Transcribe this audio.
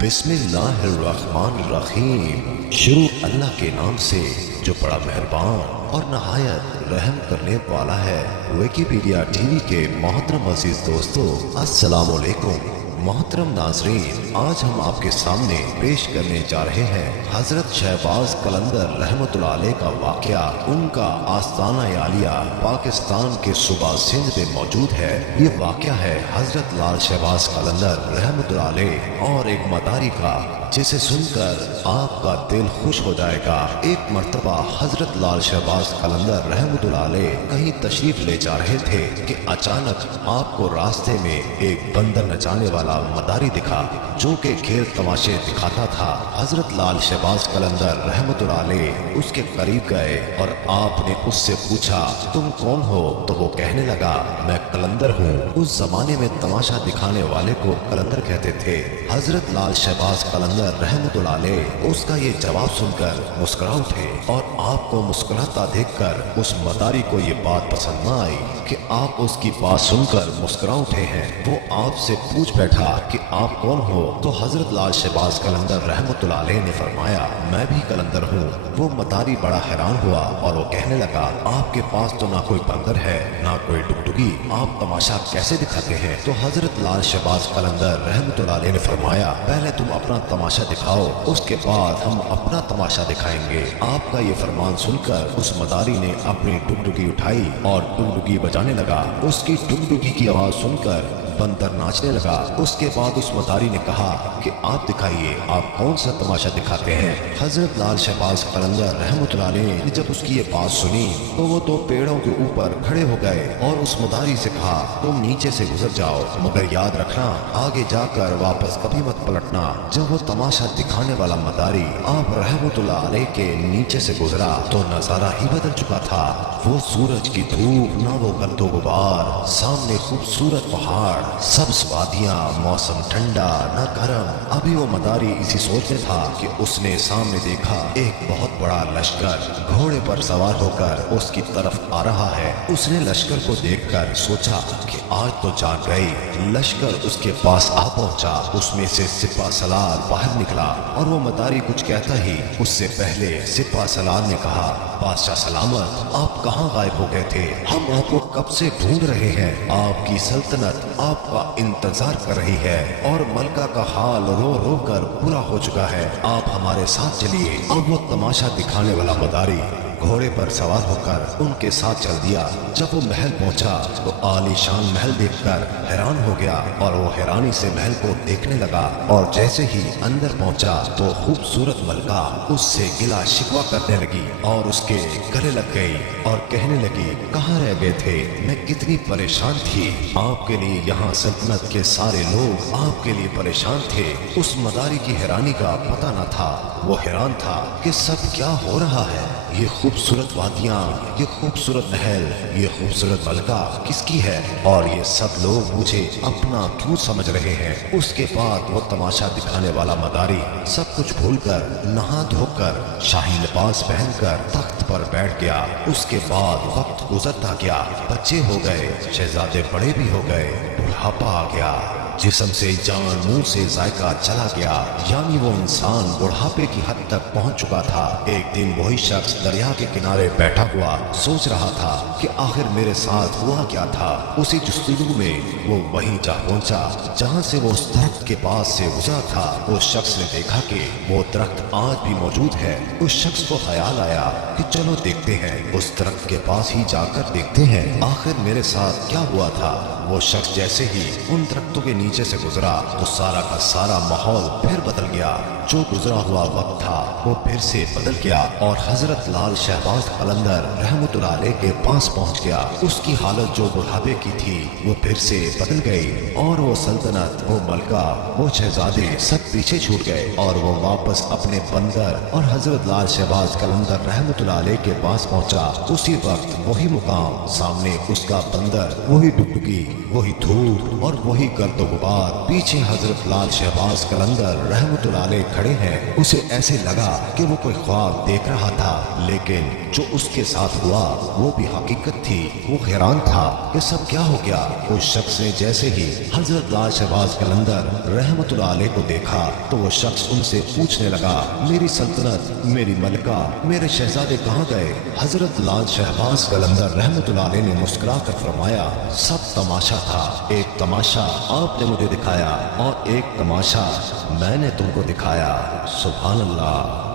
बिस्मिल्लाहिर्रहमानिर्रहीम। शुरू अल्लाह के नाम से जो बड़ा मेहरबान और नहायत रहम करने वाला है। विकिपीडिया टीवी के मोहतरम अजीज दोस्तों, अस्सलाम वालेकुम। मोहतरम नाजरीन, आज हम आपके सामने पेश करने जा रहे हैं हजरत शहबाज कलंदर रहमतुल्लाह अलैह का वाक़या। उनका आस्ताना आलिया पाकिस्तान के सूबा सिंध में मौजूद है। ये वाक़या है हजरत लाल शहबाज कलंदर रहमतुल्लाह अलैह और एक मदारी का, जिसे सुनकर आपका दिल खुश हो जाएगा। एक मर्तबा हजरत लाल शहबाज कलंदर रहमतुल्लाह अलैह कहीं तशरीफ ले जा रहे थे कि अचानक आपको रास्ते में एक बंदर नचाने वाला मदारी दिखा, जो कि खेल तमाशे दिखाता था। हजरत लाल शहबाज कलंदर रहमतुल्लाह अलैह उसके करीब गए और आपने उससे पूछा, तुम कौन हो? तो वो कहने लगा, मैं कलंदर हूँ। उस जमाने में तमाशा दिखाने वाले को कलंदर कहते थे। हजरत लाल शहबाज कलंदर रहमतुल्लाह अलैह उसका ये जवाब सुनकर मुस्कुरा उठे और आपको मुस्कुराता देखकर उस मदारी को ये बात पसंद न आई कि आप उसकी बात सुनकर मुस्कुरा उठे हैं। वो आपसे पूछ बैठा कि आप कौन हो? तो हजरत लाल शहबाज कलंदर रहमतुल्लाह अलैह ने फरमाया, मैं भी कलंदर हूँ। वो मदारी बड़ा हैरान हुआ और वो कहने लगा, आपके पास तो ना कोई बंदर है ना कोई डुगडुगी, आप तमाशा कैसे दिखाते हैं? तो हजरत लाल शहबाज कलंदर रहमतुल्लाह अलैह ने फरमाया, पहले तुम अपना तमाशा दिखाओ, उसके बाद हम अपना तमाशा दिखाएंगे। आपका ये फरमान सुनकर उस मदारी ने अपनी डुगडुगी उठाई और डुगडुगी बजाने लगा। उसकी डुगडुगी की आवाज सुनकर बंदर नाचने लगा। उसके बाद उस मदारी ने कहा कि आप दिखाइए, आप कौन सा तमाशा दिखाते हैं? हजरत लाल शहबाज कलंदर रहमतुल्लाह अलैह ने जब उसकी ये बात सुनी तो वो दो पेड़ों के ऊपर खड़े हो गए और उस मदारी से कहा, तुम नीचे से गुजर जाओ, मगर याद रखना आगे जाकर वापस कभी मत पलटना। जब वो तमाशा दिखाने वाला मदारी आप रहमतुल्लाह अलैह के नीचे से गुजरा तो नजारा ही बदल चुका था। वो सूरज की धूप, ना वो गर्दो गुबार, सामने खूबसूरत पहाड़, सब्ज वादियां, मौसम ठंडा न गर्म। अभी वो मदारी इसी सोच में था कि उसने सामने देखा एक बहुत बड़ा लश्कर घोड़े पर सवार होकर उसकी तरफ आ रहा है। उसने लश्कर को देखकर सोचा कि आज तो जान गई। लश्कर उसके पास आ पहुंचा, उसमें से सिपा सलार बाहर निकला और वो मदारी कुछ कहता ही उससे पहले सिपा सलार ने कहा, बादशाह सलामत, आप कहाँ गायब हो गए थे? हम आपको कब से ढूंढ रहे हैं। आपकी सल्तनत आपका इंतजार कर रही है और मलका का हाल रो रो कर पूरा हो चुका है। आप हमारे साथ चलिए। अब वो तमाशा दिखाने वाला मदारी घोड़े पर सवार होकर उनके साथ चल दिया। जब वो महल पहुंचा तो आलीशान महल देखकर हैरान हो गया और वो हैरानी से महल को देखने लगा। और जैसे ही अंदर पहुंचा तो खूबसूरत मलका उससे गिला शिकवा करने लगी और उसके गले लग गई और कहने लगी, कहाँ रह गए थे? मैं कितनी परेशान थी। आपके लिए यहाँ सल्तनत के सारे लोग आपके लिए परेशान थे। उस मदारी की हैरानी का पता न था। वो हैरान था कि सब क्या हो रहा है। ये खूबसूरत वादियाँ, ये खूबसूरत नहर, ये खूबसूरत मलका किसकी है? और ये सब लोग मुझे अपना क्यों समझ रहे हैं? उसके बाद वो तमाशा दिखाने वाला मदारी सब कुछ भूलकर नहा धोकर शाही लिबास पहनकर तख्त पर बैठ गया। उसके बाद वक्त गुजरता गया, बच्चे हो गए, शहजादे बड़े भी हो गए, बुढ़ापा आ गया, जिस्म से जान, मुंह से जायका चला गया, यानी वो इंसान बुढ़ापे की हद तक पहुंच चुका था। एक दिन वही शख्स दरिया के किनारे बैठा हुआ सोच रहा था कि आखिर मेरे साथ हुआ क्या था। उसी जुस्तजू में वो वहीं जा पहुंचा जहां से वो उस दरख्त के पास से गुजरा था। उस शख्स ने देखा कि वो दरख्त आज भी मौजूद है। उस शख्स को ख्याल आया कि चलो देखते हैं, उस दरख्त के पास ही जाकर देखते हैं आखिर मेरे साथ क्या हुआ था। वो शख्स जैसे ही उन दरख्तों के नीचे से गुजरा तो सारा का सारा माहौल फिर बदल गया। जो गुजरा हुआ वक्त था वो फिर से बदल गया और हजरत लाल शहबाज कलंदर रहमतुल्लाह अलैह के पास पहुंच गया। उसकी हालत जो बुढ़ापे की थी वो फिर से बदल गई और वो सल्तनत, वो मलका, वो शहजादे सब पीछे छूट गए और वो वापस अपने बंदर और हजरत लाल शहबाज कलंदर रहमतुल्लाह अलैह के पास पहुंचा। उसी वक्त वही मुकाम, सामने उसका बंदर, वही डुगडुगी वही धूल और वही गर्द गुबार। पीछे हजरत लाल शहबाज कलंदर रहमतुल्लाह अलैह खड़े हैं। उसे ऐसे लगा कि वो कोई ख्वाब देख रहा था, लेकिन जो उसके साथ हुआ वो भी हकीकत थी। वो हैरान था कि सब क्या हो गया। उस शख्स ने जैसे ही हजरत लाल शहबाज कलंदर रहमतुल्लाह अलैह को देखा तो वो शख्स उनसे पूछने लगा, मेरी सल्तनत, मेरी मलिका, मेरे शहजादे कहाँ गए? हजरत लाल शहबाज कलंदर रहमतुल्लाह अलैह ने मुस्कुरा कर फरमाया, सब तमाशा था। एक तमाशा आपने मुझे दिखाया और एक तमाशा मैंने तुमको दिखाया। सुभान अल्लाह।